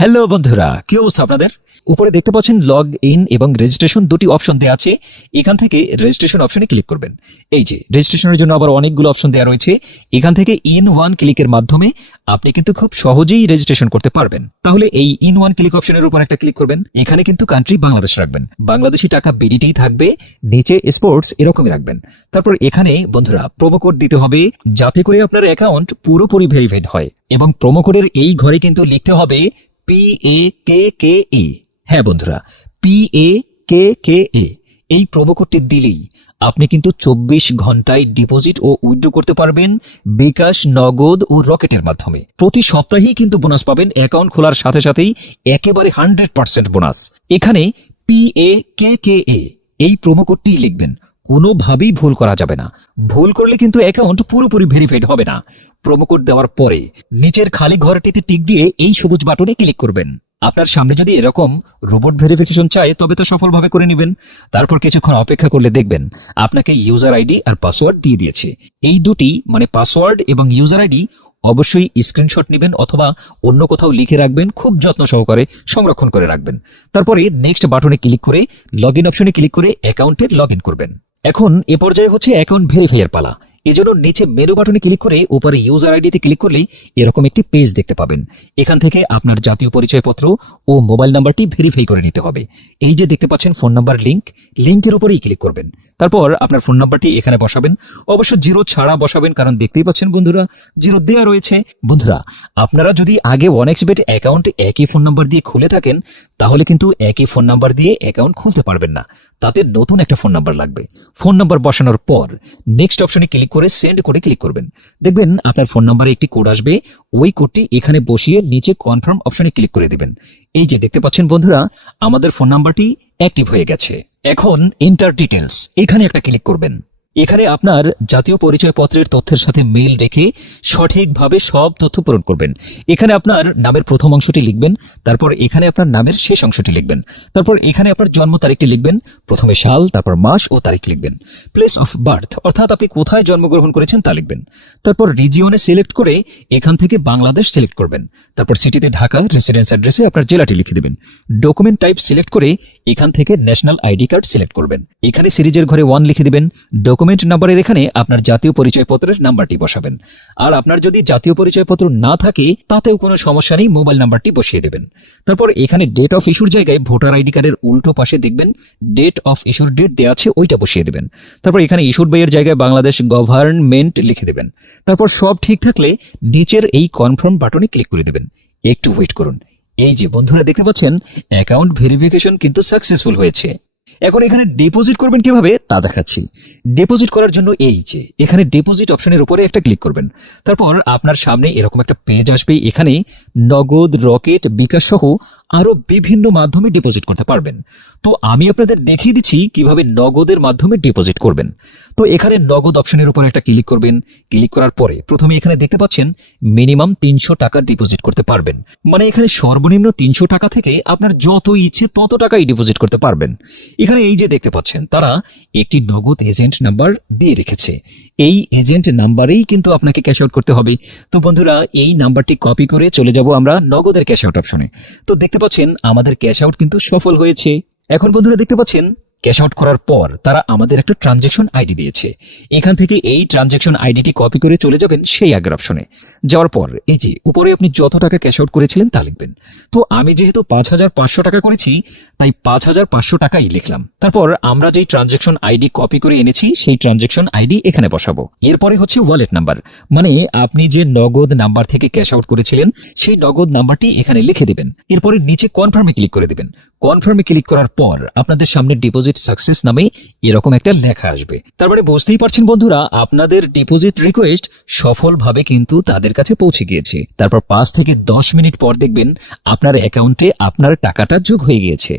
Hello বন্ধুরা, কি অবস্থা আপনাদের? উপরে দেখতে পাচ্ছেন লগ ইন এবং রেজিস্ট্রেশন দুটি অপশন দেওয়া আছে। এখান থেকে রেজিস্ট্রেশন অপশনে ক্লিক করবেন। এই যে রেজিস্ট্রেশনের জন্য আবার অনেকগুলো অপশন দেওয়া রয়েছে। এখান থেকে ইন ওয়ান ক্লিকের মাধ্যমে আপনি কিন্তু খুব সহজেই রেজিস্ট্রেশন করতে পারবেন। তাহলে এই ইন ওয়ান ক্লিক অপশনের উপর একটা ক্লিক করবেন। এখানে কিন্তু কান্ট্রি বাংলাদেশ রাখবেন, বাংলাদেশি টাকা বিডিটিই থাকবে, নিচে স্পোর্টস এরকমই রাখবেন। তারপর এখানে বন্ধুরা প্রোমো কোড দিতে হবে, যাতে করে আপনার অ্যাকাউন্ট পুরোপুরি ভেরিফাইড হয়। এবং প্রোমো কোডের এই ঘরে কিন্তু লিখতে হবে PAKKE। হ্যাঁ বন্ধুরা, PAKKE এই প্রোমো কোডটি দিলেই আপনি কিন্তু 24 ঘন্টায় ডিপোজিট ও উইথড্র করতে পারবেন বিকাশ, নগদ ও রকেটের মাধ্যমে। প্রতি সপ্তাহেই কিন্তু বোনাস পাবেন, অ্যাকাউন্ট খোলার সাথে সাথেই একেবারে 100% বোনাস। এখানে PAKKE এই প্রোমো কোডটি লিখবেন, কোনোভাবেই ভুল করা যাবে না। ভুল করলে কিন্তু অ্যাকাউন্ট পুরোপুরি ভেরিফাইড হবে না। প্রোমো কোড দেওয়ার পরে নিচের খালি ঘরটিতে টিক দিয়ে এই সবুজ বাটনে ক্লিক করবেন। আপনার সামনে যদি এরকম রোবট ভেরিফিকেশন চায় তবে তো সফলভাবে করে নেবেন। তারপর কিছুক্ষণ অপেক্ষা করলে দেখবেন আপনাকে ইউজার আইডি আর পাসওয়ার্ড দিয়ে দিয়েছে। এই দুটি মানে পাসওয়ার্ড এবং ইউজার আইডি অবশ্যই স্ক্রিনশট নেবেন অথবা অন্য কোথাও লিখে রাখবেন, খুব যত্ন সহকারে সংরক্ষণ করে রাখবেন। তারপরে নেক্সট বাটনে ক্লিক করে লগ ইন অপশনে ক্লিক করে অ্যাকাউন্টে লগ ইন করবেন। এখন এ পর্যায়ে হচ্ছে অ্যাকাউন্ট ভেরিফাইয়ের পালা। এজন্য নিচে মেনু বাটনে ক্লিক করে উপরে ইউজার আইডিতে ক্লিক করলেই এরকম একটি পেজ দেখতে পাবেন। এখান থেকে আপনার জাতীয় পরিচয়পত্র ও মোবাইল নাম্বারটি ভেরিফাই করে নিতে হবে। এই যে দেখতে পাচ্ছেন ফোন নাম্বার লিংকের উপরেই ক্লিক করবেন। তারপর আপনার ফোন নাম্বারটি এখানে বসাবেন, অবশ্য জিরো ছাড়া বসাবেন, কারণ দেখতেই পাচ্ছেন বন্ধুরা জিরো দেওয়া রয়েছে। বন্ধুরা, আপনারা যদি আগে 1xBet অ্যাকাউন্ট একই ফোন নাম্বার দিয়ে খুলে থাকেন তাহলে কিন্তু একই ফোন নাম্বার দিয়ে অ্যাকাউন্ট খুলতে পারবেন না, তাতে নতুন একটা ফোন নাম্বার লাগবে। ফোন নাম্বার বসানোর পর নেক্সট অপশনে ক্লিক করে সেন্ড কোডে ক্লিক করবেন। দেখবেন আপনার ফোন নাম্বারে একটি কোড আসবে, ওই কোডটি এখানে বসিয়ে নিচে কনফার্ম অপশনে ক্লিক করে দিবেন। এই যে দেখতে পাচ্ছেন বন্ধুরা আমাদের ফোন নাম্বারটি অ্যাক্টিভ হয়ে গেছে। এখন এন্টার ডিটেলস এখানে একটা ক্লিক করবেন। এখানে আপনার জাতীয় পরিচয়পত্রের তথ্যের সাথে মিল রেখে সঠিকভাবে সব তথ্য পূরণ করবেন। এখানে আপনার নামের প্রথম অংশটি লিখবেন, তারপর এখানে আপনার নামের শেষ অংশটি লিখবেন, তারপর এখানে আপনার জন্ম তারিখটি লিখবেন, প্রথমে সাল, তারপর মাস ও তারিখ লিখবেন। প্লেস অফ বার্থ অর্থাৎ আপনি কোথায় জন্মগ্রহণ করেছেন তা লিখবেন। তারপর রিজিয়নে সিলেক্ট করে এখান থেকে বাংলাদেশ সিলেক্ট করবেন। তারপর সিটিতে ঢাকা, রেসিডেন্স অ্যাড্রেসে আপনার জেলাটি লিখে দেবেন। ডকুমেন্ট টাইপ সিলেক্ট করে এখান থেকে ন্যাশনাল আইডি কার্ড সিলেক্ট করবেন। এখানে সিরিজের ঘরে 1 লিখে দিবেন। ডকুমেন্ট নাম্বারের এখানে আপনার জাতীয় পরিচয়পত্রের নাম্বারটি বসাবেন। আর আপনার যদি জাতীয় পরিচয়পত্র না থাকে তাতেও কোনো সমস্যা নেই, মোবাইল নাম্বারটি বসিয়ে দেবেন। তারপর এখানে ডেট অফ ইস্যুর জায়গায় ভোটার আইডি কার্ডের উল্টো পাশে দেখবেন ডেট অফ ইস্যুর ডেট দেওয়া আছে, ওইটা বসিয়ে দেবেন। তারপর এখানে ইস্যুড বাই এর জায়গায় বাংলাদেশ গভর্নমেন্ট লিখে দেবেন। তারপর সব ঠিক থাকলে নিচের এই কনফার্ম বাটনে ক্লিক করে দেবেন। একটু ওয়েট করুন। এই যে বন্ধুরা দেখতে পাচ্ছেন অ্যাকাউন্ট ভেরিফিকেশন কিন্তু সাকসেসফুল হয়েছে। এখন এখানে ডিপোজিট করবেন কিভাবে তা দেখাচ্ছি। ডিপোজিট করার জন্য এই যে এখানে ডিপোজিট অপশনের উপরে একটা ক্লিক করবেন। তারপর আপনার সামনে এরকম একটা পেজ আসবে। এখানে নগদ, রকেট, বিকাশ সহ আরো বিভিন্ন মাধ্যমে ডিপোজিট করতে পারবেন। তো আমি আপনাদের দেখিয়ে দিচ্ছি কিভাবে নগদের মাধ্যমে ডিপোজিট করবেন। তো এখানে নগদ অপশনের উপর একটা ক্লিক করবেন। ক্লিক করার পরে প্রথমে এখানে দেখতে পাচ্ছেন মিনিমাম 300 টাকা ডিপোজিট করতে পারবেন। মানে এখানে সর্বনিম্ন 300 টাকা থেকে আপনার যত ইচ্ছে তত টাকাই ডিপোজিট করতে পারবেন। এখানে এই যে দেখতে পাচ্ছেন তারা একটি নগদ এজেন্ট নাম্বার দিয়ে রেখেছে। এই এজেন্ট নাম্বারেই কিন্তু আপনাকে ক্যাশ আউট করতে হবে। তো বন্ধুরা এই নাম্বারটি কপি করে চলে যাব আমরা নগদের ক্যাশ আউট অপশনে। তো দেখতে পাচ্ছেন আমাদের ক্যাশ আউট কিন্তু সফল হয়েছে। এখন বন্ধুরা দেখতে পাচ্ছেন ক্যাশ আউট করার পর তারা আমাদের একটা ট্রানজ্যাকশন আইডি দিয়েছে। এখান থেকে এই ট্রানজ্যাকশন আইডিটি কপি করে চলে যাবেন সেই আগের অপশনে। যাওয়ার পর এই যে উপরে আপনি যত টাকা ক্যাশ আউট করেছিলেন তা লিখবেন। তো আমি যেহেতু 5500 টাকা করেছি তাই 5500 টাকাই লিখলাম। তারপর আমরা যেই ট্রানজ্যাকশন আইডি কপি করে এনেছি সেই ট্রানজ্যাকশন আইডি এখানে বসাবো। এরপরে হচ্ছে ওয়ালেট নাম্বার, মানে আপনি যে নগদ নাম্বার থেকে ক্যাশ আউট করেছিলেন সেই নগদ নাম্বারটি এখানে লিখে দিবেন। এরপরে নিচে কনফার্মে ক্লিক করে দিবেন। কনফার্মে ক্লিক করার পর আপনাদের সামনে ডিপোজিট সাকসেস নামে এরকম একটা লেখা আসবে। তারপরে বুঝতেই পারছেন বন্ধুরা আপনাদের ডিপোজিট রিকোয়েস্ট সফলভাবে কিন্তু তাদের কাছে পৌঁছে গিয়েছে। তারপর 5 থেকে 10 মিনিট পর দেখবেন আপনার অ্যাকাউন্টে আপনার টাকাটা যোগ হয়ে গিয়েছে।